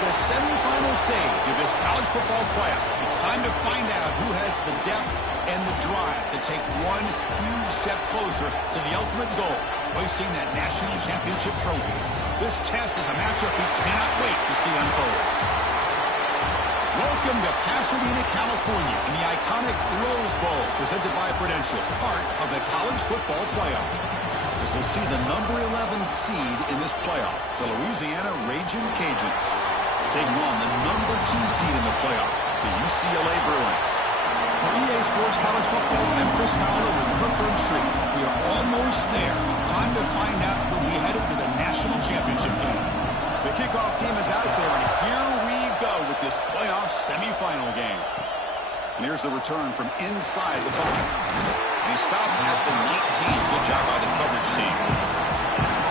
the semifinal stage of this college football playoff. It's time to find out who has the depth and the drive to take one huge step closer to the ultimate goal, hoisting that national championship trophy. This test is a matchup we cannot wait to see unfold. Welcome to Pasadena, California, in the iconic Rose Bowl, presented by Prudential, part of the college football playoff. As we'll see the number 11 seed in this playoff, the Louisiana Ragin' Cajuns, taking on the number 2 seed in the playoff, the UCLA Bruins. For EA Sports College Football, I'm Chris Fowler with Kirkland Street. We are almost there. Time to find out when we headed to the national championship game. The kickoff team is out there, and here we go with this playoff semifinal game. And here's the return from inside the 5. And he stopped at the 19. Good job by the coverage team.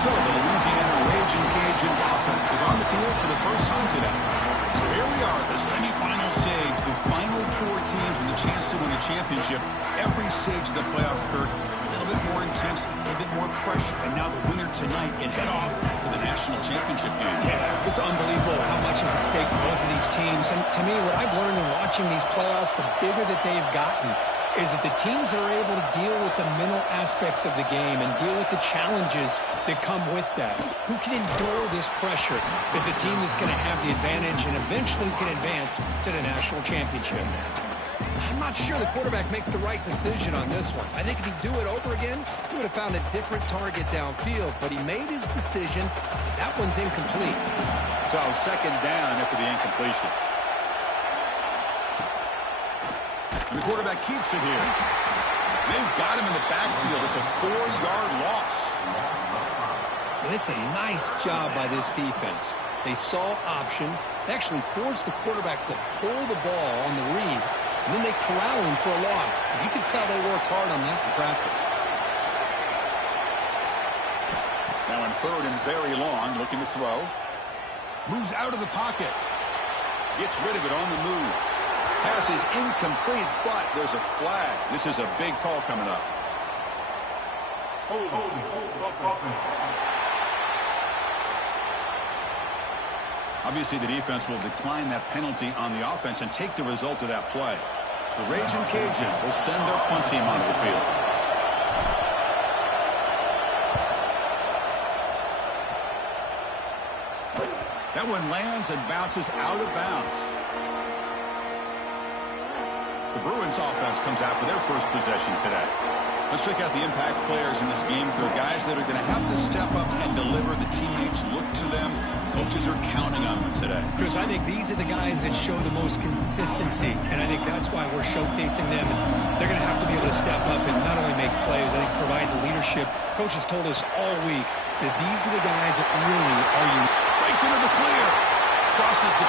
So the Louisiana Ragin' Cajuns offense is on the field for the first time today. So here we are, the semifinal stage, the final 4 teams with a chance to win a championship. Every stage of the playoff, Kirk, a little bit more intense, a little bit more pressure. And now the winner tonight can head off to the national championship game. Yeah, it's unbelievable how much is at stake for both of these teams. And to me, what I've learned in watching these playoffs, the bigger that they've gotten, is that the teams are able to deal with the mental aspects of the game and deal with the challenges that come with that. Who can endure this pressure is the team that's going to have the advantage and eventually is going to advance to the national championship. I'm not sure the quarterback makes the right decision on this one. I think if he'd do it over again, he would have found a different target downfield, but he made his decision. That one's incomplete. So second down after the incompletion. And the quarterback keeps it here. They've got him in the backfield. It's a 4-yard loss. And it's a nice job by this defense. They saw option. They actually forced the quarterback to pull the ball on the read, and then they corral him for a loss. You could tell they worked hard on that in practice. Now on 3rd and very long, looking to throw. Moves out of the pocket. Gets rid of it on the move. Pass is incomplete, but there's a flag. This is a big call coming up. Obviously, the defense will decline that penalty on the offense and take the result of that play. The Ragin' Cajuns will send their punt team onto the field. That one lands and bounces out of bounds. The Bruins offense comes out for their first possession today. Let's check out the impact players in this game. They're guys that are going to have to step up and deliver. The teammates look to them. Coaches are counting on them today. Chris, I think these are the guys that show the most consistency, and I think that's why we're showcasing them. They're going to have to be able to step up and not only make plays, I think provide the leadership. Coaches told us all week that these are the guys that really are unique. Breaks into the clear. Crosses the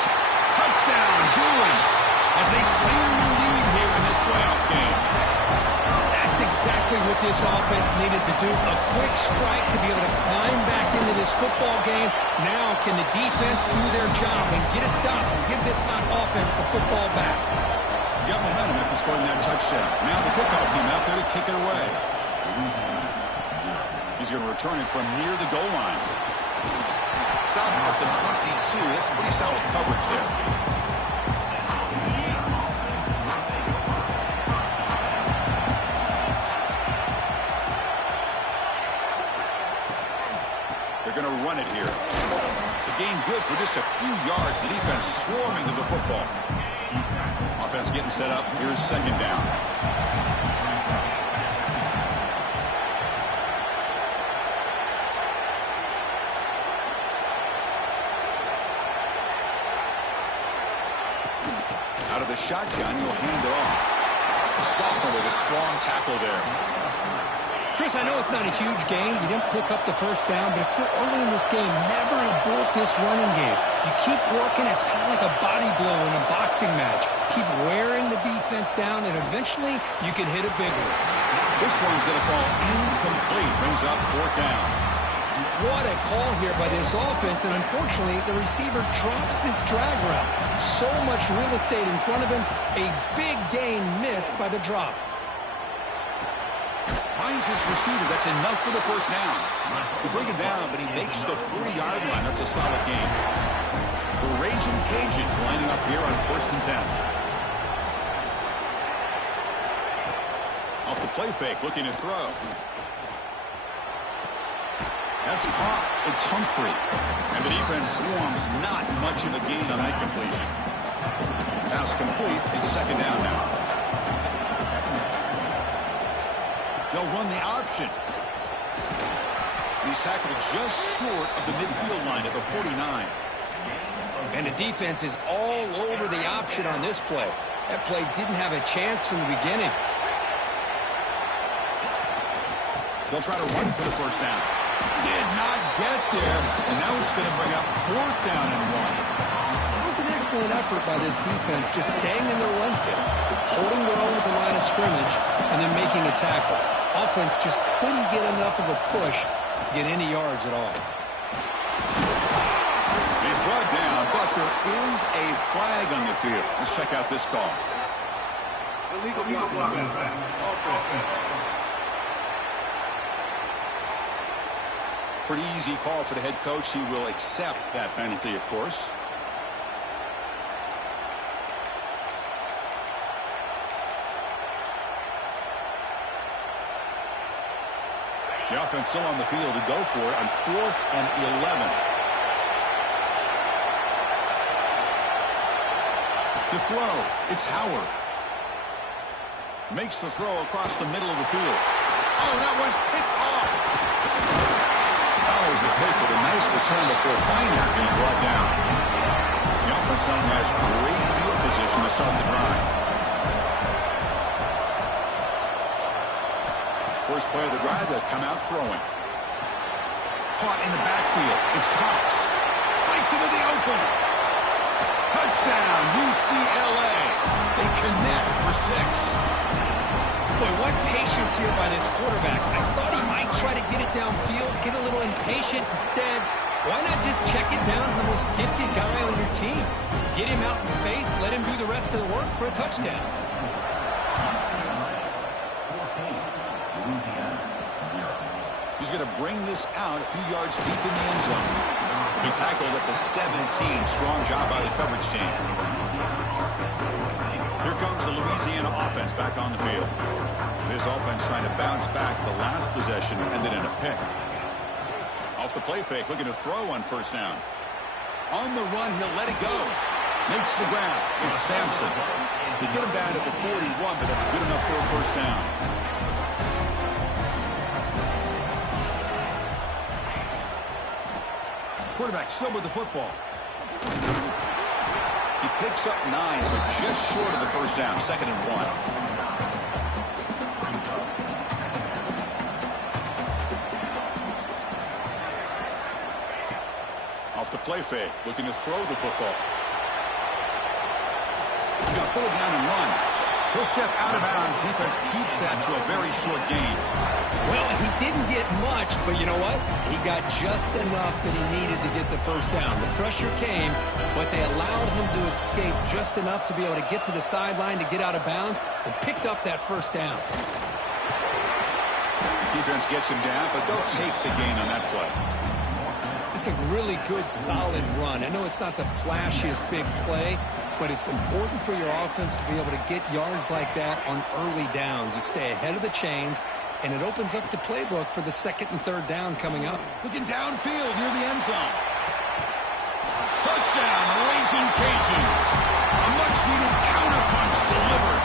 touchdown. Bruins as they claim the lead here in this playoff game. That's exactly what this offense needed to do. A quick strike to be able to climb back into this football game. Now can the defense do their job and get a stop and give this hot offense the football back? Got momentum after scoring that touchdown. Now the kickoff team out there to kick it away. He's going to return it from near the goal line. Stop at the 22. That's pretty solid coverage there. They're going to run it here. The game good for just a few yards. The defense swarming to the football. Offense getting set up. Here's second down. Out of the shotgun, he'll hand it off. A sophomore with a strong tackle there. Chris, I know it's not a huge game. You didn't pick up the first down, but it's still early in this game. Never abort this running game. You keep working. It's kind of like a body blow in a boxing match. Keep wearing the defense down, and eventually you can hit a big one. This one's going to fall incomplete. Brings up 4th down. What a call here by this offense, and unfortunately, the receiver drops this drag route. So much real estate in front of him. A big gain missed by the drop. finds his receiver. That's enough for the first down. They bring him down, but he makes the 40-yard line. That's a solid gain. The Raging Cajuns lining up here on 1st and 10. Off the play fake, looking to throw. That's caught. It's Humphrey. And the defense swarms. Not much of a gain on that completion. Pass complete. It's 2nd down now. They'll run the option. He's tackled just short of the midfield line at the 49. And the defense is all over the option on this play. That play didn't have a chance from the beginning. They'll try to run for the first down. Did not get there. And now it's going to bring up 4th down and 1. It was an excellent effort by this defense, just staying in their run fits, holding their own at the line of scrimmage, and then making a tackle. Offense just couldn't get enough of a push to get any yards at all. He's brought down, but there is a flag on the field. Let's check out this call. Illegal offense. Pretty easy call for the head coach. He will accept that penalty, of course. The offense still on the field to go for it on 4th and 11. To throw, it's Howard. Makes the throw across the middle of the field. Oh, that one's picked off. Follows the pick with a nice return before finally being brought down. The offense now has great field position to start the drive. First play of the drive, they'll come out throwing. Caught in the backfield. It's Cox. Bites into the open. Touchdown, UCLA. They connect for 6. Boy, what patience here by this quarterback. I thought he might try to get it downfield, get a little impatient. Instead, why not just check it down to the most gifted guy on your team? Get him out in space, let him do the rest of the work for a touchdown. He's going to bring this out a few yards deep in the end zone. He tackled at the 17. Strong job by the coverage team. Here comes the Louisiana offense back on the field. This offense trying to bounce back. The last possession ended in a pick. Off the play fake, looking to throw on 1st down. On the run, he'll let it go. Makes the grab. It's Sampson. They get him down at the 41, but that's good enough for a 1st down. Quarterback still with the football. He picks up 9, so just short of the 1st down. 2nd and 1. Off the play fake, looking to throw the football. He's going to pull it down and run. He'll step out of bounds. Defense keeps that to a very short gain. Well, he didn't get much, but you know what? He got just enough that he needed to get the 1st down. The pressure came, but they allowed him to escape just enough to be able to get to the sideline, to get out of bounds, and picked up that 1st down. Defense gets him down, but they'll take the gain on that play. It's a really good, solid run. I know it's not the flashiest big play, but it's important for your offense to be able to get yards like that on early downs. You stay ahead of the chains, and it opens up the playbook for the 2nd and 3rd down coming up. Looking downfield near the end zone. Touchdown, Raging Cajuns. A much-needed counterpunch delivered.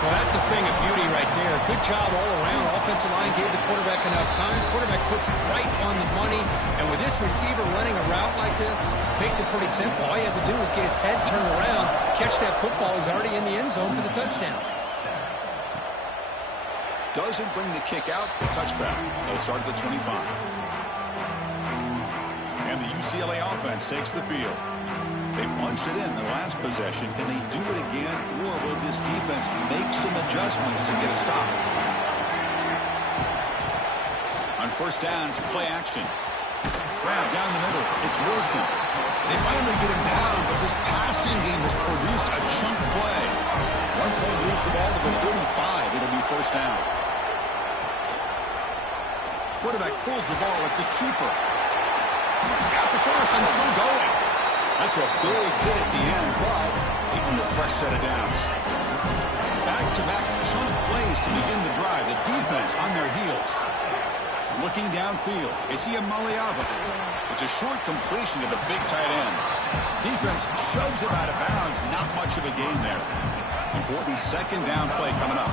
Well, that's a thing of beauty right there. Good job all around. Offensive line gave the quarterback enough time. Quarterback puts it right on the money. And with this receiver running a route like this, makes it pretty simple. All you have to do is get his head turned around, catch that football. He's already in the end zone for the touchdown. Doesn't bring the kick out. The touchback. They'll start at the 25. And the UCLA offense takes the field. They punched it in the last possession. Can they do it again, or will this defense make some adjustments to get a stop? On 1st down, it's play action. Grab down the middle. It's Wilson. They finally get him down, but this passing game has produced a chunk play. One play moves the ball to the 45. It'll be 1st down. Quarterback pulls the ball. It's a keeper. He's got the first and still going. That's a big hit at the end, but even a fresh set of downs. Back-to-back chunk plays to begin the drive. The defense on their heels. Looking downfield, it's Iamaleava. It's a short completion to the big tight end. Defense shoves it out of bounds. Not much of a gain there. Important second down play coming up.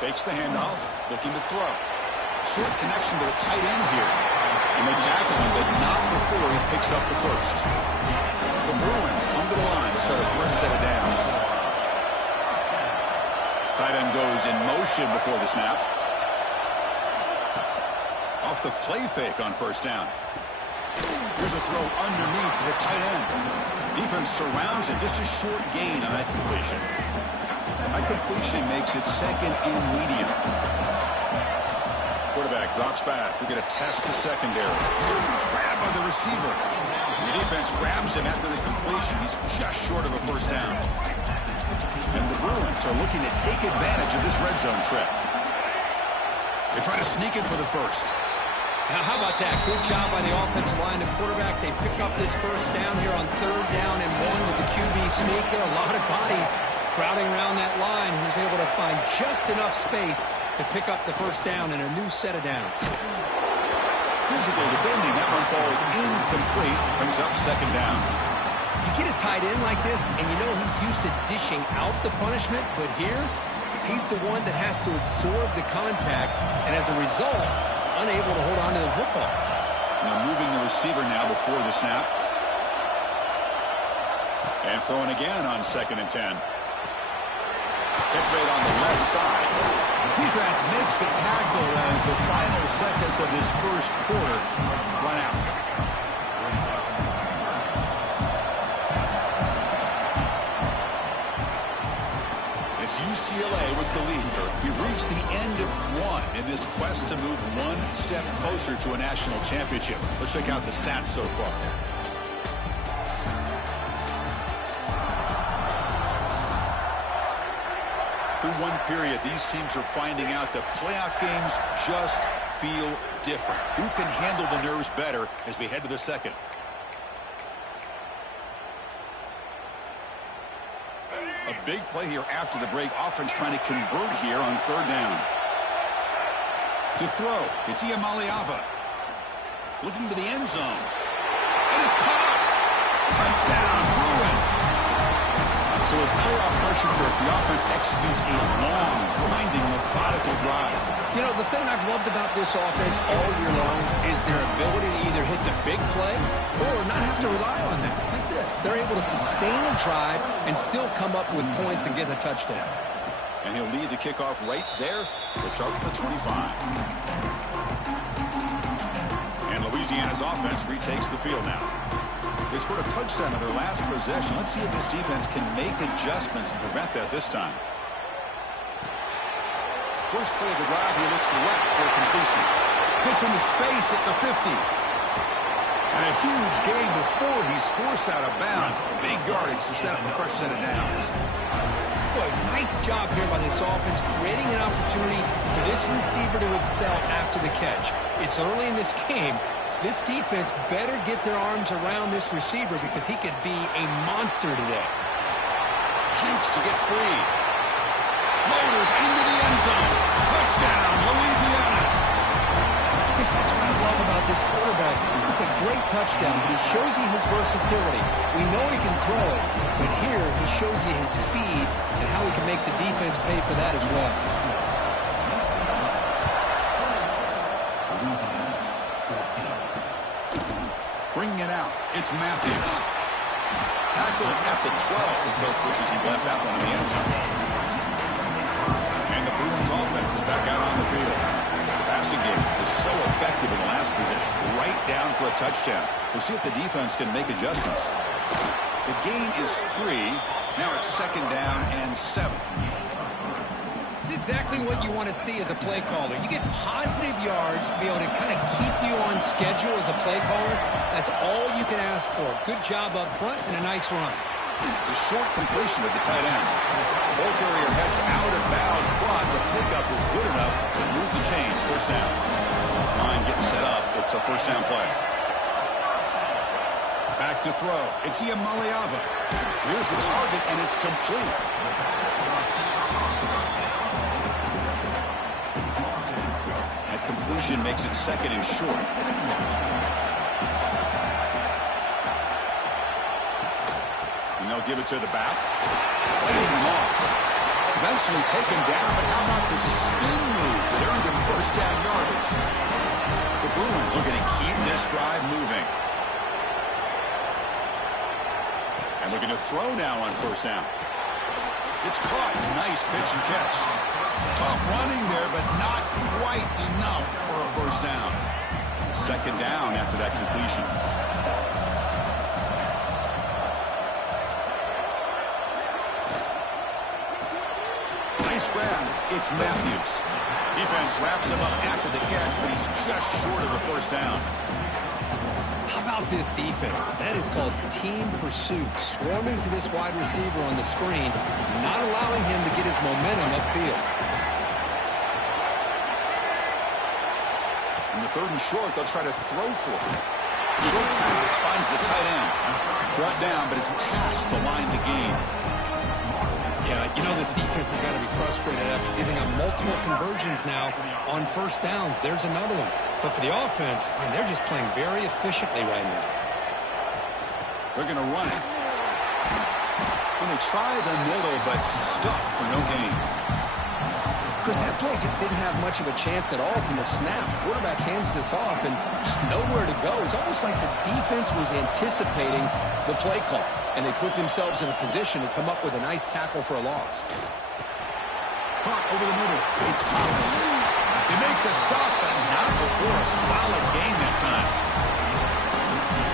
Fakes the handoff, looking to throw. Short connection to the tight end here. And they tackle him, but not before he picks up the first. The Bruins come to the line to start a fresh set of downs. Tight end goes in motion before the snap. Off the play fake on first down. Here's a throw underneath to the tight end. Defense surrounds him. Just a short gain on that completion. That completion makes it second and medium. Quarterback drops back. We're going to test the secondary. Grab by the receiver. The defense grabs him after the completion. He's just short of a first down. And the Bruins are looking to take advantage of this red zone trip. They try to sneak it for the first. Now, how about that? Good job by the offensive line and quarterback. They pick up this first down here on 3rd down and 1 with the QB sneak. There are a lot of bodies crowding around that line. He was able to find just enough space to pick up the first down and a new set of downs. Physical defending. That one falls incomplete. Brings up second down. You get a tight end like this, and you know he's used to dishing out the punishment, but here, he's the one that has to absorb the contact, and as a result, he's unable to hold on to the football. Now moving the receiver now before the snap. And throwing again on 2nd and 10. Catch made on the left side. Defense makes the tackle as the final seconds of this first quarter run out. It's UCLA with the lead. We've reached the end of one in this quest to move one step closer to a national championship. Let's check out the stats so far. Through one period, these teams are finding out that playoff games just feel different. Who can handle the nerves better as we head to the second? A big play here after the break. Offense trying to convert here on 3rd down. To throw, it's Iamaleava. Looking to the end zone. And it's caught! Touchdown, Bruins! So with playoff pressure for it, the offense executes a long, grinding, methodical drive. You know, the thing I've loved about this offense all year long is their ability to either hit the big play or not have to rely on that. Like this, they're able to sustain a drive and still come up with points and get a touchdown. And he'll lead the kickoff right there to start from the 25. And Louisiana's offense retakes the field now. They scored a touchdown in their last possession. Let's see if this defense can make adjustments and prevent that this time. First play of the drive, he looks left for a completion. Hits into space at the 50. And a huge gain before he's forced out of bounds. Big yardage to set up a fresh set of downs. Boy, nice job here by this offense, creating an opportunity for this receiver to excel after the catch. It's early in this game, so this defense better get their arms around this receiver because he could be a monster today. Jukes to get free. Motors into the end zone. Touchdown, Louisiana. Because that's what I love about this quarterback. It's a great touchdown, but he shows you his versatility. We know he can throw it, but here he shows you his speed and how he can make the defense pay for that as well. Bringing it out, it's Matthews. Tackled at the 12. The coach wishes he left that one in the end zone. And the Bruins offense is back out on the field. The passing game is so effective in the last possession. Right down for a touchdown. We'll see if the defense can make adjustments. The gain is 3. Now it's 2nd down and 7. It's exactly what you want to see as a play caller. You get positive yards to be able to kind of keep you on schedule as a play caller. That's all you can ask for. Good job up front and a nice run. The short completion of the tight end. Both area heads out of bounds, but the pickup is good enough to move the chains. First down. This line getting set up. It's a first down play. Back to throw. It's Iamaleava. Here's the target, and it's complete. That completion makes it second and short. And they'll give it to the back. Laying him off. Eventually taken down, but how about the spin move that earned him first down yardage? The Bruins are going to keep this drive moving. And looking to throw now on first down. It's caught. Nice pitch and catch. Tough running there, but not quite enough for a first down. Second down after that completion. Nice grab. It's Matthews. Defense wraps him up after the catch, but he's just short of a first down. How about this defense? That is called team pursuit. Swarming to this wide receiver on the screen, not allowing him to get his momentum upfield. In the third and short, they'll try to throw for him. Short pass finds the tight end. Brought down, but it's past the line to gain. Yeah, you know this defense has got to be frustrated after giving up multiple conversions now on first downs. There's another one. But for the offense, man, they're just playing very efficiently right now. They're going to run it. And they try the middle, but stuck for no gain. Chris, that play just didn't have much of a chance at all from the snap. Quarterback hands this off and just nowhere to go. It's almost like the defense was anticipating the play call, and they put themselves in a position to come up with a nice tackle for a loss. Caught over the middle. It's Thomas. They make the stop, but not before a solid gain that time.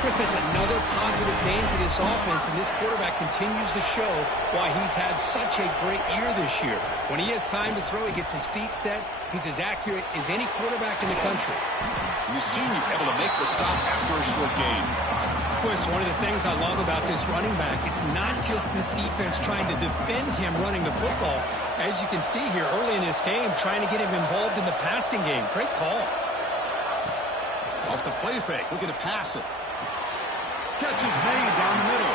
Chris, that's another positive gain for this offense, and this quarterback continues to show why he's had such a great year this year. When he has time to throw, he gets his feet set. He's as accurate as any quarterback in the country. You've seen you're able to make the stop after a short gain. Chris, one of the things I love about this running back, it's not just this defense trying to defend him running the football. As you can see here early in this game, trying to get him involved in the passing game. Great call. Off the play fake, looking to pass it. Catch is made down the middle.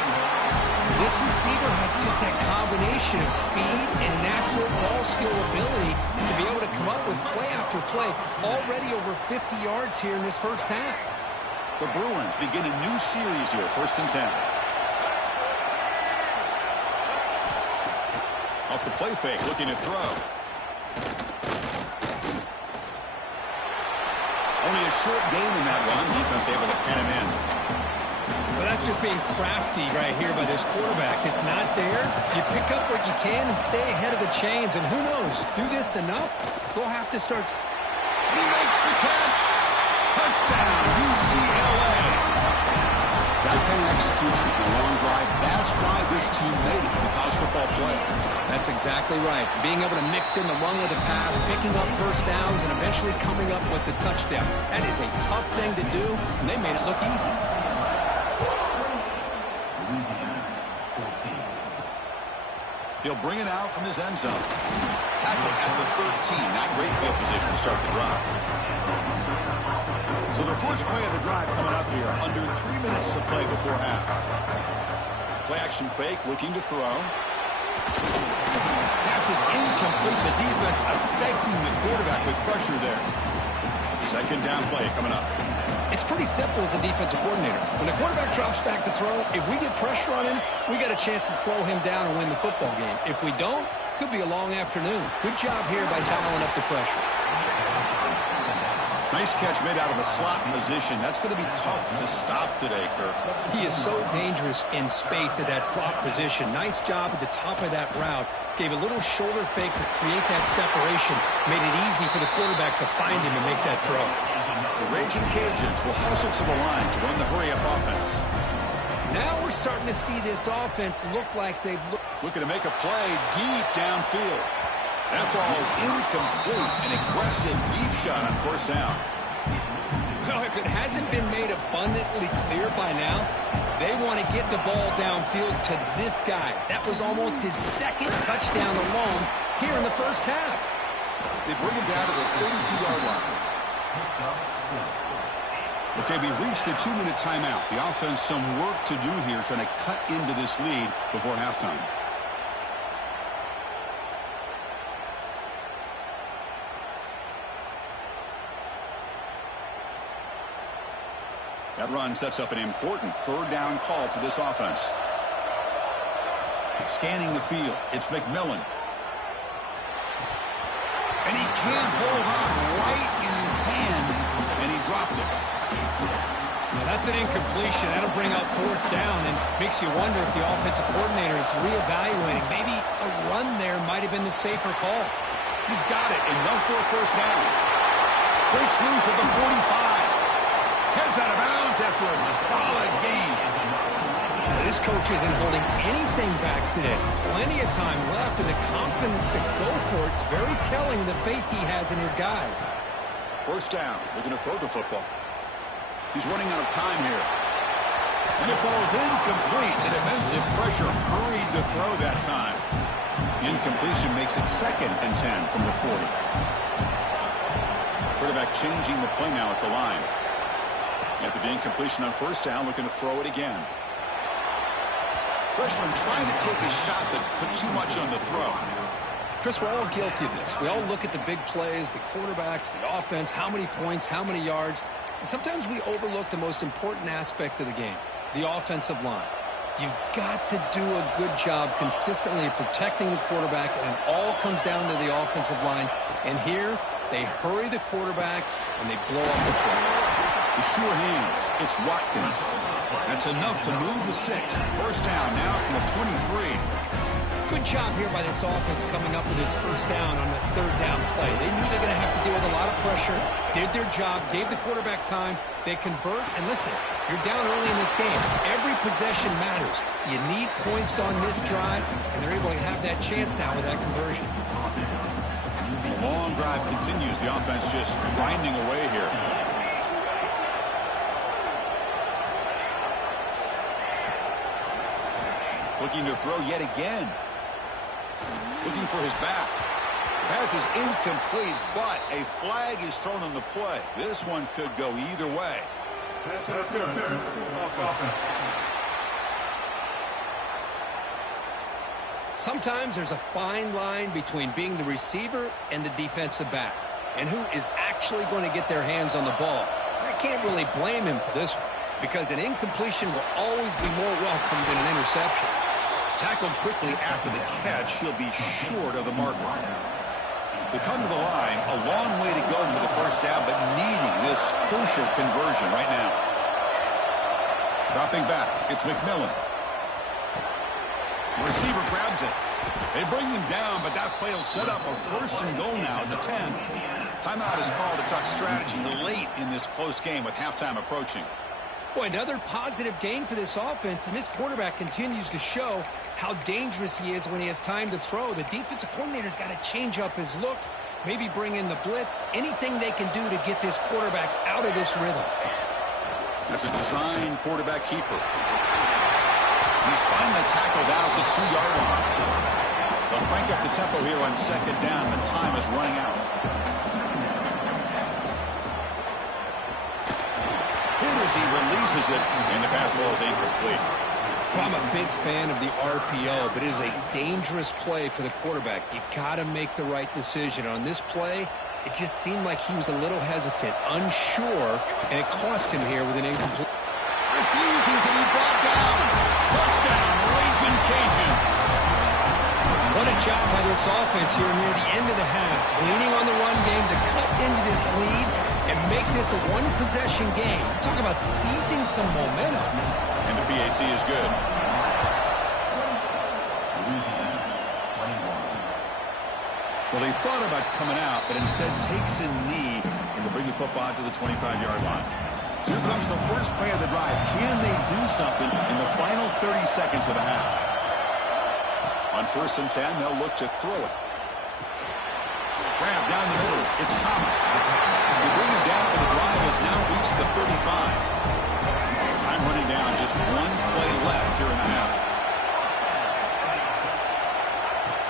This receiver has just that combination of speed and natural ball skill ability to be able to come up with play after play. Already over 50 yards here in this first half. The Bruins begin a new series here, 1st and 10. Off the play fake, looking to throw. Only a short gain in that one. Defense able to pin him in. Well, that's just being crafty right here by this quarterback. It's not there. You pick up what you can and stay ahead of the chains. And who knows, do this enough, they'll have to start. He makes the catch. Touchdown, UCLA. That kind of execution, the long drive, that's why this team made it to the college football playoff. That's exactly right. Being able to mix in the run with the pass, picking up first downs, and eventually coming up with the touchdown. That is a tough thing to do, and they made it look easy. He'll bring it out from his end zone. Tackle at the 13. Not great field position to start the drive. So the first play of the drive coming up here. Under 3 minutes to play before half. Play action fake, looking to throw. Pass is incomplete. The defense affecting the quarterback with pressure there. Second down play coming up. It's pretty simple as a defensive coordinator. When the quarterback drops back to throw, if we get pressure on him, we got a chance to slow him down and win the football game. If we don't, could be a long afternoon. Good job here by dialing up the pressure. Nice catch made out of the slot position. That's going to be tough to stop today, Kirk. He is so dangerous in space at that slot position. Nice job at the top of that route. Gave a little shoulder fake to create that separation. Made it easy for the quarterback to find him and make that throw. The Raging Cajuns will hustle to the line to run the hurry-up offense. Now we're starting to see this offense look like they've looking to make a play deep downfield. That ball is incomplete. An aggressive deep shot on first down. Well, if it hasn't been made abundantly clear by now, they want to get the ball downfield to this guy. That was almost his second touchdown alone here in the first half. They bring him down to the 32-yard line. Okay, we reached the 2-minute timeout. The offense some work to do here trying to cut into this lead before halftime. That run sets up an important third down call for this offense. Scanning the field, it's McMillan. And he can't hold on right in his hands, and he dropped it. Now that's an incompletion. That'll bring up fourth down and makes you wonder if the offensive coordinator is reevaluating. Maybe a run there might have been the safer call. He's got it, enough for a first down. Breaks loose at the 45. Heads out of bounds after a solid game. Now, this coach isn't holding anything back today. Plenty of time left and the confidence to go for it. It's very telling the faith he has in his guys. First down. Looking to throw the football. He's running out of time here. And it falls incomplete. The defensive pressure hurried to throw that time. Incompletion makes it 2nd and 10 from the 40. Quarterback changing the play now at the line. After the incompletion on first down, looking to throw it again. Freshman trying to take a shot, but put too much on the throw. Chris, we're all guilty of this. We all look at the big plays, the quarterbacks, the offense, how many points, how many yards. And sometimes we overlook the most important aspect of the game, the offensive line. You've got to do a good job consistently protecting the quarterback, and it all comes down to the offensive line. And here, they hurry the quarterback, and they blow up the play. The sure hands. It's Watkins. That's enough to move the sticks. First down now from the 23. Good job here by this offense coming up with this first down on the third down play. They knew they're going to have to deal with a lot of pressure, did their job, gave the quarterback time. They convert, and listen, you're down early in this game. Every possession matters. You need points on this drive, and they're able to have that chance now with that conversion. The long drive continues. The offense just grinding away here. Looking to throw yet again. Looking for his back. Pass is incomplete, but a flag is thrown on the play. This one could go either way. Sometimes there's a fine line between being the receiver and the defensive back, and who is actually going to get their hands on the ball. I can't really blame him for this one, because an incompletion will always be more welcome than an interception. Tackled quickly after the catch, he'll be short of the marker. They come to the line, a long way to go for the first down, but needing this crucial conversion right now. Dropping back, it's McMillan. The receiver grabs it. They bring him down, but that play will set up a first and goal now at the 10. Timeout is called to talk strategy late in this close game with halftime approaching. Boy, another positive game for this offense, and this quarterback continues to show how dangerous he is when he has time to throw. The defensive coordinator's got to change up his looks, maybe bring in the blitz, anything they can do to get this quarterback out of this rhythm. That's a design quarterback keeper. He's finally tackled out at the 2-yard line. They'll crank up the tempo here on second down. The time is running out. As he releases it, and the pass ball is incomplete. Well, I'm a big fan of the RPO, but it is a dangerous play for the quarterback. You got to make the right decision. On this play, it just seemed like he was a little hesitant, unsure, and it cost him here with an incomplete. Refusing to be brought down. Touchdown, Raging Cajuns. What a job by this offense here near the end of the half, leaning on the run game to cut into this lead and make this a one-possession game. Talk about seizing some momentum. And the PAT is good. Well, they thought about coming out, but instead takes a knee and will bring the football to the 25-yard line. So here comes the first play of the drive. Can they do something in the final 30 seconds of the half? On 1st and 10, they'll look to throw it. Grab down the middle. It's Thomas. They bring him down, but the drive has now reached the 35. Time running down, just one play left here in the half.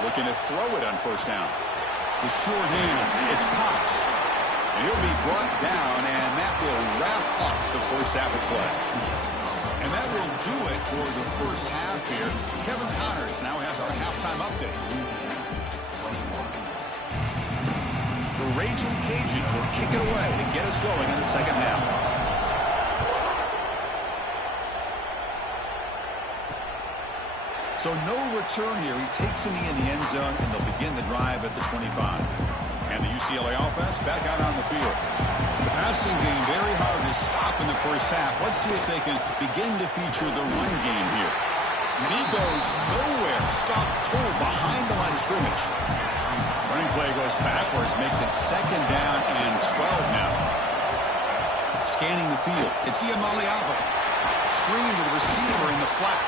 Looking to throw it on first down. The sure hands, it's Cox. And he'll be brought down, and that will wrap up the first half of play. And that will do it for the first half here. Kevin Connors now has our halftime update. The Raging Cajuns will kick it away to get us going in the second half. So no return here. He takes in the end zone, and they'll begin the drive at the 25. And the UCLA offense back out on the field. The passing game very hard to stop in the first half. Let's see if they can begin to feature the run game here. And he goes nowhere. Stop cold behind the line of scrimmage. Running play goes backwards, makes it second down and 12 now. Scanning the field. It's Iamaleava. Screen to the receiver in the flat.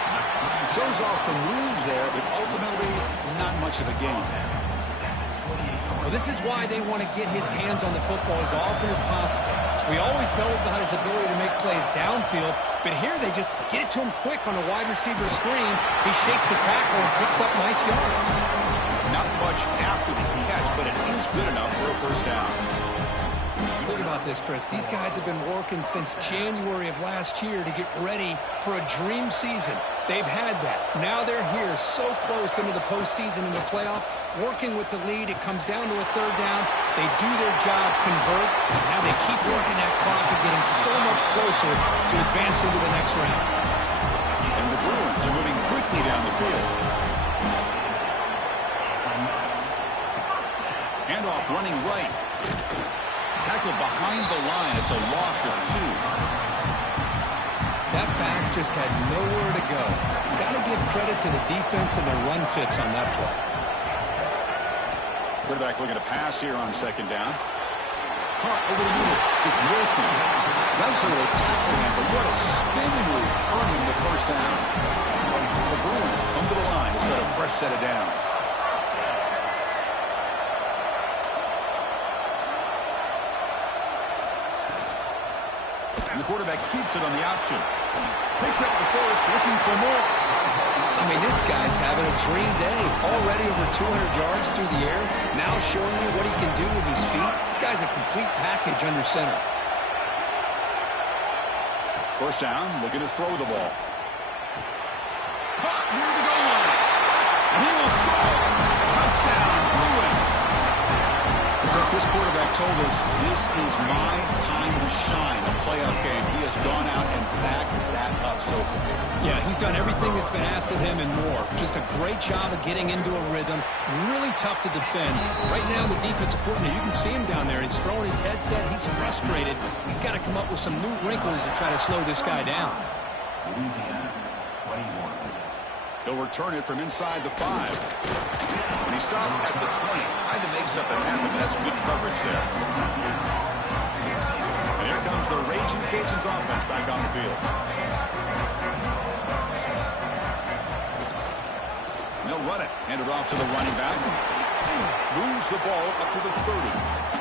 Shows off the moves there, but ultimately not much of a gain. Well, this is why they want to get his hands on the football as often as possible. We always know about his ability to make plays downfield, but here they just get it to him quick on a wide receiver screen. He shakes the tackle and picks up nice yards. Not much after the catch, but it is good enough for a first down. Think about this, Chris. These guys have been working since January of last year to get ready for a dream season. They've had that. Now they're here so close into the postseason and the playoff, working with the lead. It comes down to a third down. They do their job, convert. Now they keep working that clock and getting so much closer to advancing to the next round. And the Bruins are moving quickly down the field. Handoff running right. Tackled behind the line. It's a loss of 2. That back just had nowhere to go. Got to give credit to the defense and their run fits on that play. Quarterback looking to pass here on second down. Caught over the middle. It's Wilson. Eventually tackling him, but what a spin move to earn him the first down. The Bruins come to the line to set a fresh set of downs. And the quarterback keeps it on the option. Picks up the first, looking for more. I mean, this guy's having a dream day. Already over 200 yards through the air. Now showing you what he can do with his feet. This guy's a complete package under center. First down, looking to throw the ball. Caught near the goal line. And he will score. Touchdown, Bruins. This quarterback told us this is my time to shine, a playoff game. He has gone out and backed that up so far. Yeah, he's done everything that's been asked of him and more. Just a great job of getting into a rhythm. Really tough to defend. Right now, the defensive coordinator, you can see him down there. He's throwing his headset. He's frustrated. He's got to come up with some new wrinkles to try to slow this guy down. He'll return it from inside the 5. And he stopped at the 20. Tried to make something happen. That's good coverage there. And here comes the Raging Cajuns offense back on the field. And they'll run it. Hand it off to the running back. Moves the ball up to the 30.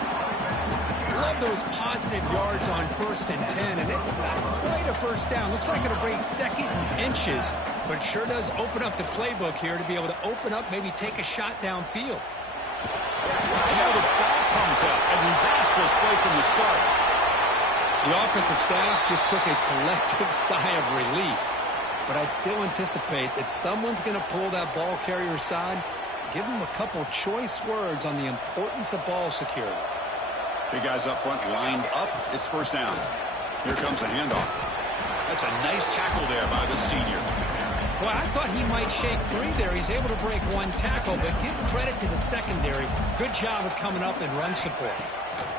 Love those positive yards on 1st and 10, and it's not quite a first down. Looks like it'll bring second and inches, but it sure does open up the playbook here to be able to open up, maybe take a shot downfield. And now the ball comes out. A disastrous play from the start. The offensive staff just took a collective sigh of relief, but I'd still anticipate that someone's going to pull that ball carrier side, give them a couple choice words on the importance of ball security. Big guys up front lined up. It's first down. Here comes a handoff. That's a nice tackle there by the senior. Well, I thought he might shake free there. He's able to break one tackle, but give credit to the secondary. Good job of coming up and run support.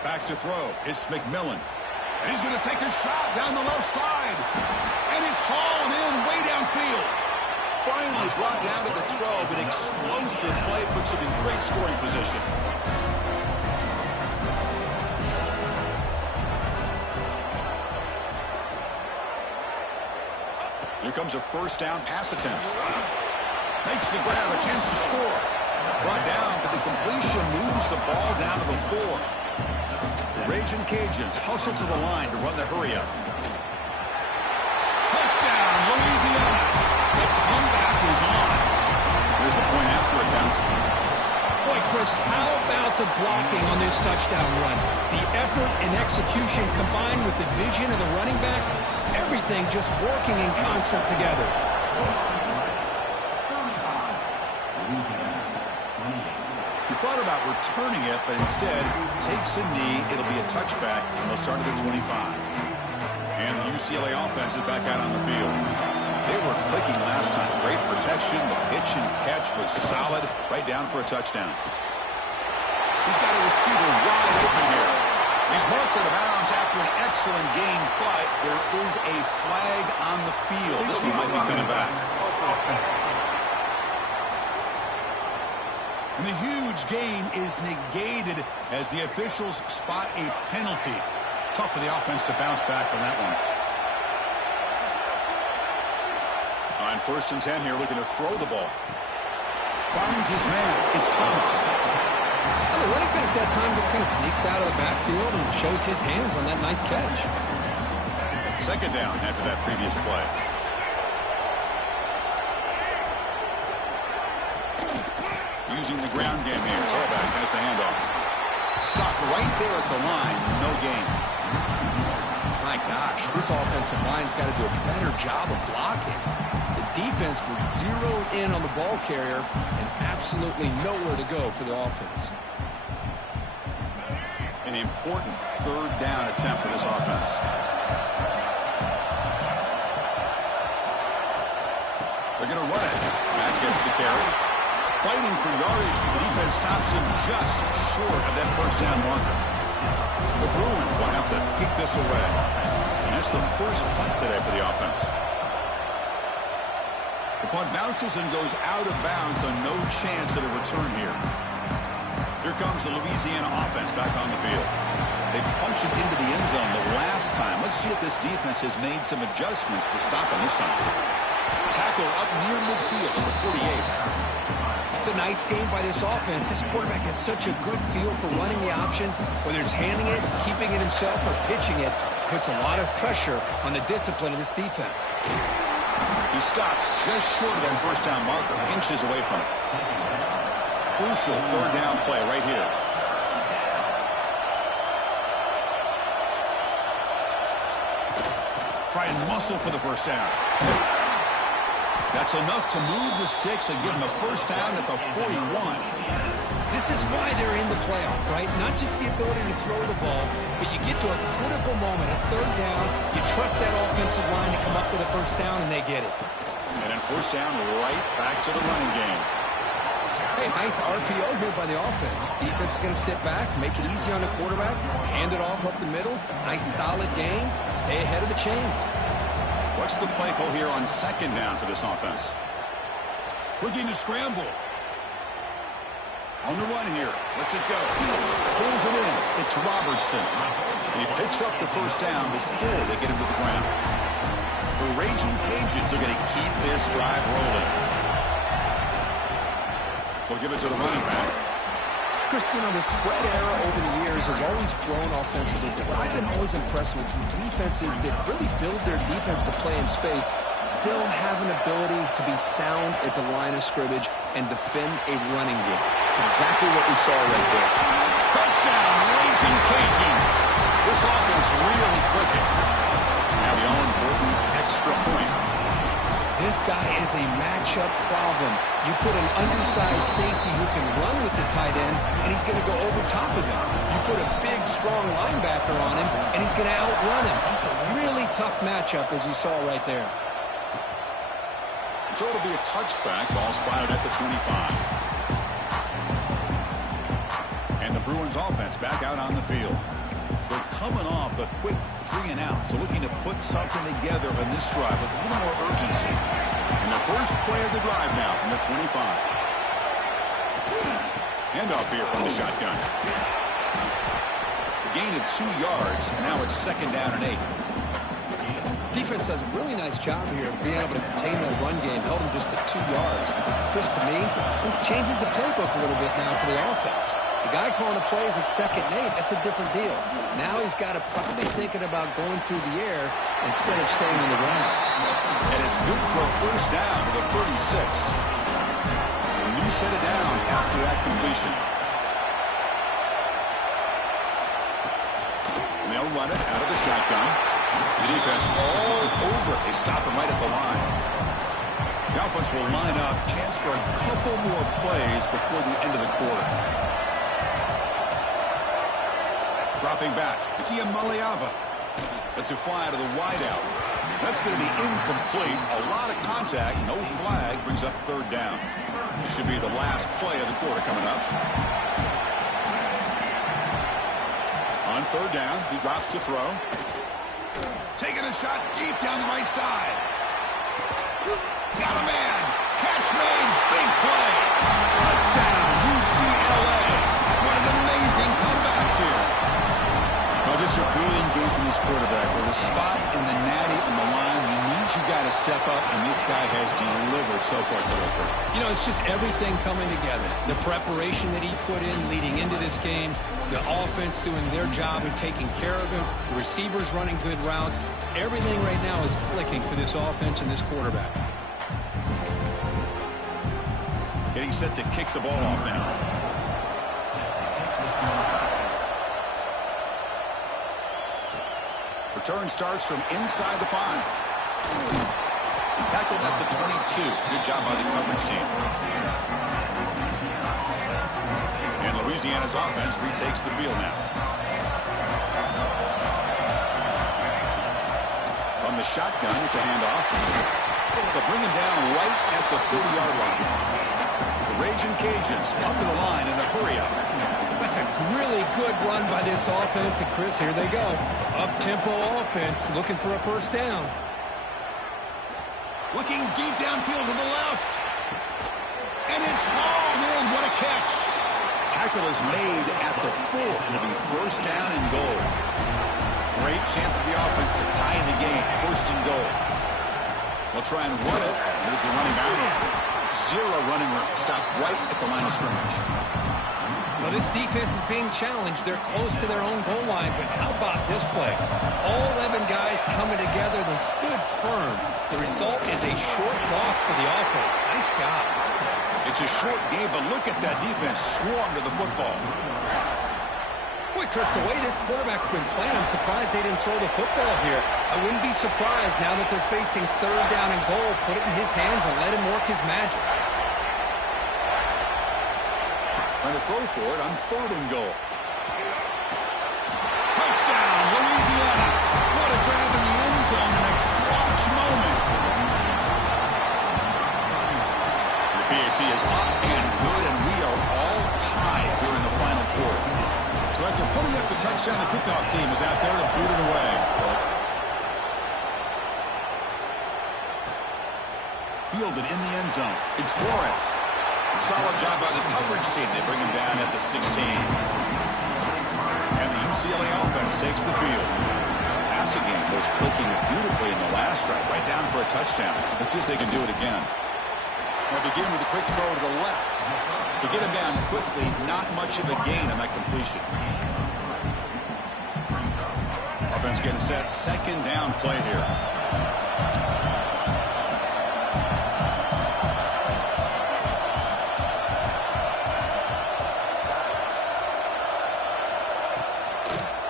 Back to throw. It's McMillan. And he's going to take a shot down the left side. And it's hauled in way downfield. Finally brought down to the 12. An explosive play puts him in great scoring position. Here comes a first down pass attempt. Makes the grab, a chance to score. Brought down, but the completion moves the ball down to the 4. The Raging Cajuns hustle to the line to run the hurry-up. Touchdown, Louisiana. The comeback is on. Here's the point after attempt. Boy, Chris, how about the blocking on this touchdown run? The effort and execution combined with the vision of the running back, everything just working in concert together. He thought about returning it, but instead takes a knee. It'll be a touchback, and they'll start at the 25. And the UCLA offense is back out on the field. They were clicking last time. Great protection. The pitch and catch was solid. Right down for a touchdown. He's got a receiver wide open here. He's marked out of bounds after an excellent gain, but there is a flag on the field. This one might be coming back. And the huge gain is negated as the officials spot a penalty. Tough for the offense to bounce back from that one. On 1st and 10 here, looking to throw the ball. Finds his man. It's Thomas. Well, the running back that time just kind of sneaks out of the backfield and shows his hands on that nice catch. 2nd down after that previous play. Using the ground game here. Tailback has the handoff. Stopped right there at the line. No gain. My gosh, this offensive line's got to do a better job of blocking. The defense was zeroed in on the ball carrier and absolutely nowhere to go for the offense. An important 3rd down attempt for this offense. They're going to run it. Matt gets the carry. Fighting for yardage, but the defense stops him just short of that 1st down marker. The Bruins will have to kick this away. And that's the first punt today for the offense. The punt bounces and goes out of bounds, so no chance at a return here. Here comes the Louisiana offense back on the field. They punched it into the end zone the last time. Let's see if this defense has made some adjustments to stop him this time. Tackle up near midfield at the 48. It's a nice game by this offense. This quarterback has such a good feel for running the option. Whether it's handing it, keeping it himself, or pitching it, puts a lot of pressure on the discipline of this defense. He stopped just short of that 1st down marker, inches away from it. Crucial 3rd down play right here. Try and muscle for the 1st down. That's enough to move the sticks and give them a 1st down at the 41. This is why they're in the playoff, right? Not just the ability to throw the ball, but you get to a critical moment, a 3rd down, you trust that offensive line to come up with a 1st down, and they get it. And then 1st down, right back to the running game. Hey, nice RPO here by the offense. Defense is going to sit back, make it easy on the quarterback, hand it off up the middle. Nice solid game. Stay ahead of the chains. What's the play call here on 2nd down for this offense? Looking to scramble. On the run here. Lets it go. Pulls it in. It's Robertson. And he picks up the 1st down before they get him to the ground. The Raging Cajuns are going to keep this drive rolling. We'll give it to the running back. Chris, you know, the spread era over the years has always grown offensively, but what I've been always impressed with defenses that really build their defense to play in space still have an ability to be sound at the line of scrimmage and defend a running game. It's exactly what we saw right there. Touchdown, Raging Cajuns. This offense really clicking. Now the all-important extra point. This guy is a matchup problem. You put an undersized safety who can run with the tight end, and he's going to go over top of him. You put a big, strong linebacker on him, and he's going to outrun him. Just a really tough matchup, as you saw right there. So it'll be a touchback. Ball spotted at the 25. And the Bruins offense back out on the field. They're coming off a quick 3-and-out, so looking to put something together in this drive with a little more urgency. And the first play of the drive now from the 25. Handoff here from the shotgun. A gain of 2 yards, and now it's 2nd down and 8. Defense does a really nice job here of being able to contain that run game, held them just at 2 yards. Chris, to me, this changes the playbook a little bit now for the offense. You guy calling the plays at 2nd and 8, that's a different deal. Now he's got to probably thinking about going through the air instead of staying on the ground. And it's good for a first down to the 36. A new set of downs after that completion. They'll run it out of the shotgun. The defense all over it. They stop him right at the line. The offense will line up. Chance for a couple more plays before the end of the quarter. Dropping back. It's Iamaleava. That's a fly out of the wideout. That's going to be incomplete. A lot of contact. No flag. Brings up 3rd down. This should be the last play of the quarter coming up. On 3rd down, he drops to throw. Taking a shot deep down the right side. Got a man. Catch made. Big play. Touchdown, UCLA. What an amazing comeback here. Well, just a brilliant game from this quarterback. With a spot in the natty on the line, he needs you got to step up, and this guy has delivered so far today. You know, it's just everything coming together. The preparation that he put in leading into this game, the offense doing their job and taking care of him, the receivers running good routes. Everything right now is clicking for this offense and this quarterback. Getting set to kick the ball off now. Return starts from inside the 5. Tackled at the 22. Good job by the coverage team. And Louisiana's offense retakes the field now. From the shotgun, it's a handoff. They'll bring him down right at the 30-yard line. The Raging Cajuns up to the line in a hurry-up. That's a really good run by this offense. And, Chris, here they go. Up-tempo offense looking for a first down. Looking deep downfield to the left. And it's hauled in. What a catch. Tackle is made at the 4. It'll be first down and goal. Great chance for the offense to tie the game. First and goal. They'll try and run it. Here's the running back. 0 running stop right at the line of scrimmage. Well, this defense is being challenged. They're close to their own goal line, but how about this play? All 11 guys coming together. They stood firm. The result is a short loss for the offense. Nice job. It's a short game, but look at that defense swarm to the football. Boy, Chris, the way this quarterback's been playing, I'm surprised they didn't throw the football here. I wouldn't be surprised now that they're facing 3rd down and goal. Put it in his hands and let him work his magic. Trying to throw for it on 3rd and goal. Touchdown, Louisiana. What a grab in the end zone in a clutch moment. The PAT is up and good, and we are all tied here in the final quarter. So after putting up the touchdown, the kickoff team is out there to boot it away. Fielded in the end zone. It's Flores. Solid job by the coverage team. They bring him down at the 16. And the UCLA offense takes the field. Passing game was clicking beautifully in the last drive, right down for a touchdown. Let's see if they can do it again. They'll begin with a quick throw to the left. To get him down quickly, not much of a gain on that completion. Offense getting set. 2nd down play here.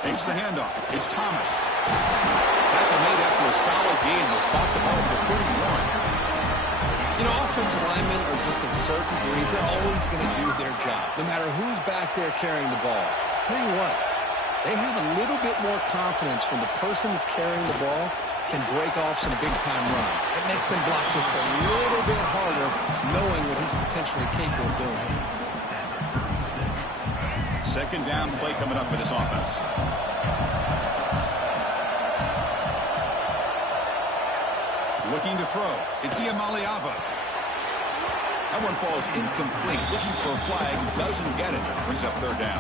Takes the handoff. It's Thomas. Tackle made after a solid gain. Will spot the ball for 31. You know, offensive linemen are just a certain breed. They're always going to do their job, no matter who's back there carrying the ball. I'll tell you what, they have a little bit more confidence when the person that's carrying the ball can break off some big-time runs. It makes them block just a little bit harder, knowing what he's potentially capable of doing. 2nd down play coming up for this offense. Looking to throw. It's Iamaleava. That one falls incomplete. Looking for a flag. Doesn't get it. Brings up 3rd down.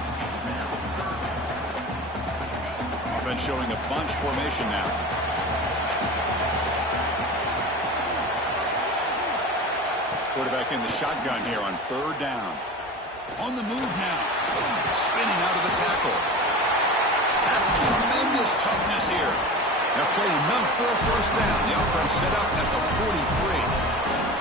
Offense showing a bunch formation now. Quarterback in the shotgun here on 3rd down. On the move now. toughness here. Now play enough for a first down. The offense set up at the 43.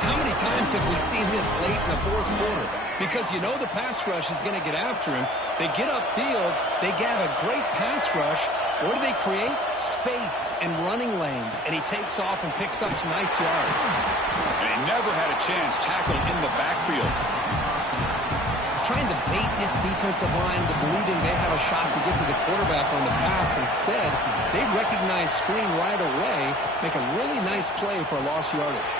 How many times have we seen this late in the fourth quarter? Because you know the pass rush is going to get after him. They get upfield. They have a great pass rush. What do they create? Space and running lanes. And he takes off and picks up some nice yards. And he never had a chance tackled in the backfield. Trying to bait this defensive line into believing they have a shot to get to the quarterback on the pass. Instead, they recognize screen right away, make a really nice play for a lost yardage.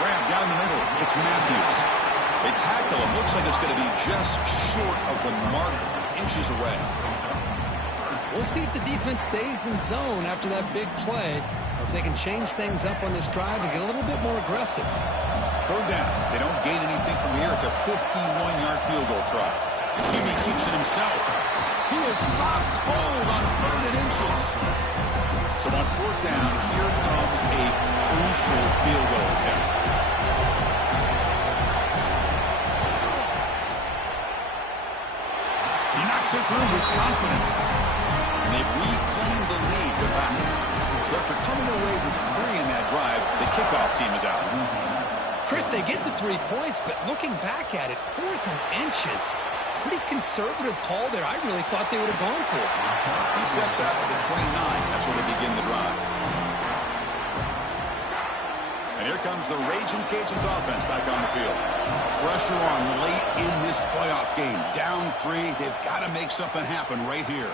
Grab down the middle. It's Matthews. They tackle him. Looks like it's going to be just short of the mark, inches away. We'll see if the defense stays in zone after that big play, or if they can change things up on this drive and get a little bit more aggressive. Third down. They don't gain anything from here. It's a 51-yard field goal try. QB keeps it himself. He is stopped cold on 3rd and inches. So on 4th down, here comes a crucial field goal attempt. He knocks it through with confidence. And they've reclaimed the lead with that. So after coming away with 3 in that drive, the kickoff team is out. Chris, they get the 3 points, but looking back at it, 4th and inches. Pretty conservative call there. I really thought they would have gone for it. He steps out to the 29. That's where they begin the drive. And here comes the Raging Cajuns offense back on the field. Pressure on late in this playoff game. Down 3. They've got to make something happen right here.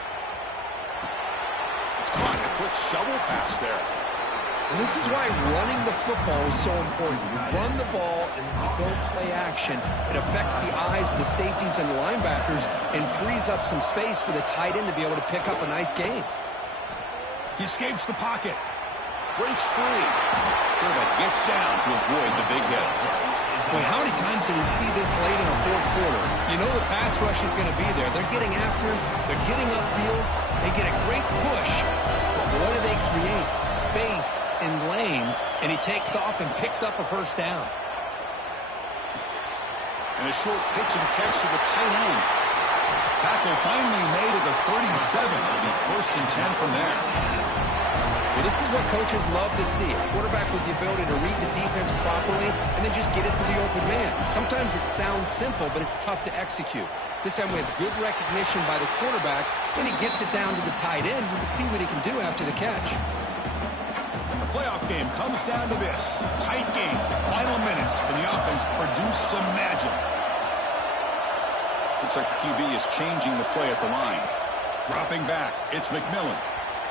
It's caught. A quick shovel pass there. And this is why running the football is so important. You run the ball and then you go play action. It affects the eyes of the safeties and linebackers and frees up some space for the tight end to be able to pick up a nice gain. He escapes the pocket. Breaks free. Quarterback gets down to avoid the big hit. Boy, how many times do we see this late in the fourth quarter? You know the pass rush is going to be there. They're getting after him. They're getting upfield. They get a great push. But what do they create? Space and lanes. And he takes off and picks up a first down. And a short pitch and catch to the tight end. Tackle finally made at the 37. It'll be 1st and 10 from there. Well, this is what coaches love to see. A quarterback with the ability to read the defense properly and then just get it to the open man. Sometimes it sounds simple, but it's tough to execute. This time we have good recognition by the quarterback. Then he gets it down to the tight end. You can see what he can do after the catch. The playoff game comes down to this. Tight game. Final minutes. And the offense produced some magic. Looks like the QB is changing the play at the line. Dropping back. It's McMillan.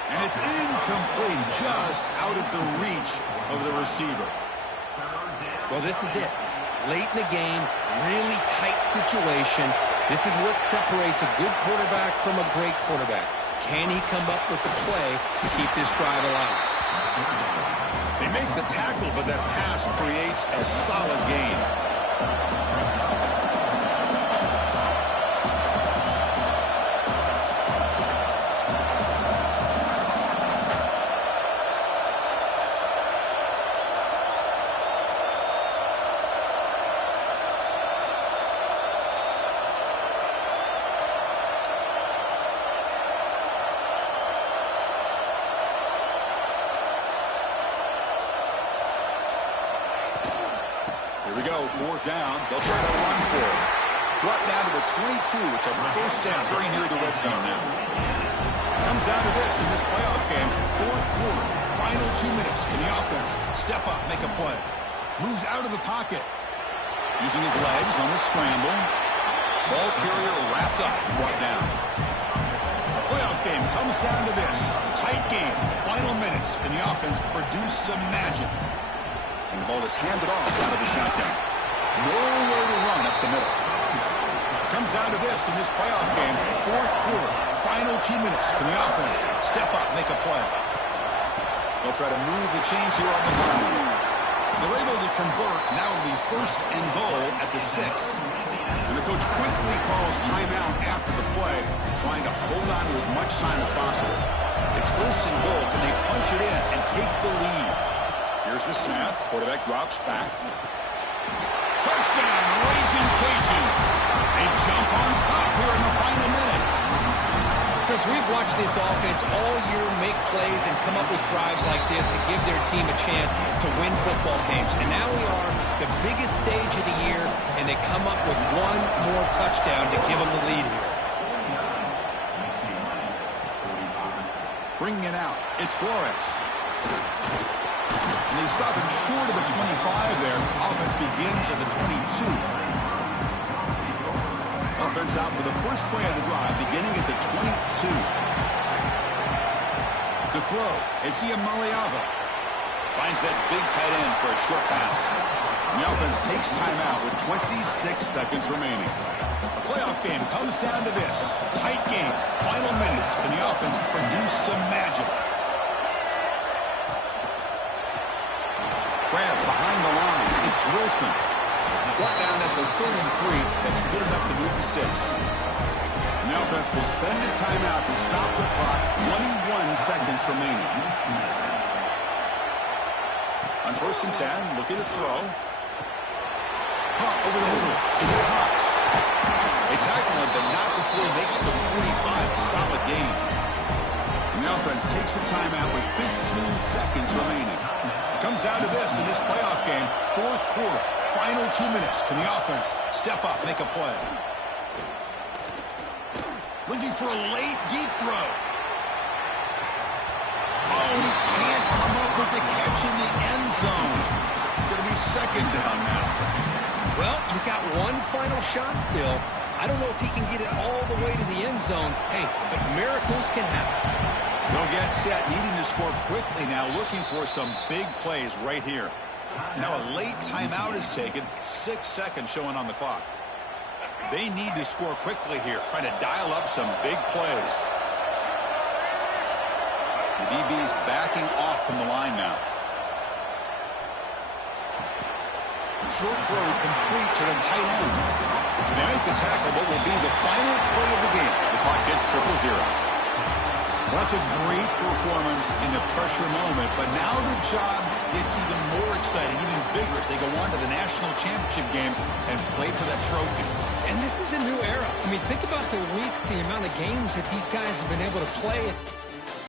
And it's incomplete, just out of the reach of the receiver. Well, this is it. Late in the game, really tight situation. This is what separates a good quarterback from a great quarterback. Can he come up with the play to keep this drive alive? They make the tackle, but that pass creates a solid gain. Here we go, 4th down. They'll try to run for it. Brought down to the 22. It's a first down, very near the red zone now. Comes down to this in this playoff game. 4th quarter, final 2 minutes. Can the offense step up, make a play? Moves out of the pocket. Using his legs on the scramble. Ball carrier wrapped up, brought down. The playoff game comes down to this. Tight game, final minutes. Can the offense produce some magic? And the ball is handed off out of the shotgun. Nowhere to run up the middle. Comes down to this in this playoff game. 4th quarter, final 2 minutes. Can the offense step up, make a play? They'll try to move the chains here on the ground. They're able to convert. Now it'll be 1st and goal at the 6. And the coach quickly calls timeout after the play, trying to hold on to as much time as possible. It's 1st and goal. Can they punch it in and take the lead? Here's the snap. Quarterback drops back. Touchdown, Raging Cajuns. They jump on top here in the final minute. Chris, Guys, we've watched this offense all year make plays and come up with drives like this to give their team a chance to win football games. And now we are the biggest stage of the year, and they come up with one more touchdown to give them the lead here. Bringing it out, it's Flores. And they stop it short of the 25 there. Offense begins at the 22. Offense out for the first play of the drive, beginning at the 22. To throw, it's Ian Maliava. Finds that big tight end for a short pass. And the offense takes timeout with 26 seconds remaining. The playoff game comes down to this. Tight game, final minutes. Can the offense produce some magic? Grab behind the line. It's Wilson. Brought down at the 33. That's good enough to move the sticks. And the offense will spend a timeout to stop the clock. 21 seconds remaining. On 1st and 10, looking to throw. Caught over the middle. It's Cox. They tackle him, but not before he makes the 45. Solid game. And the offense takes a timeout with 15 seconds remaining. It comes down to this in this playoff game. 4th quarter. Final 2 minutes. Can the offense step up, make a play? Looking for a late, deep throw. Oh, he can't come up with the catch in the end zone. It's going to be 2nd down now. Well, you got one final shot still. I don't know if he can get it all the way to the end zone. Hey, but miracles can happen. They'll get set, needing to score quickly now, looking for some big plays right here. Now a late timeout is taken, 6 seconds showing on the clock. They need to score quickly here, trying to dial up some big plays. The DB's backing off from the line now. Short throw complete to the tight end. To make the tackle, what will be the final play of the game as the clock hits 0-0. Well, that's a great performance in the pressure moment, but now the job gets even more exciting, even bigger as they go on to the national championship game and play for that trophy. And this is a new era. I mean, think about the weeks, the amount of games that these guys have been able to play.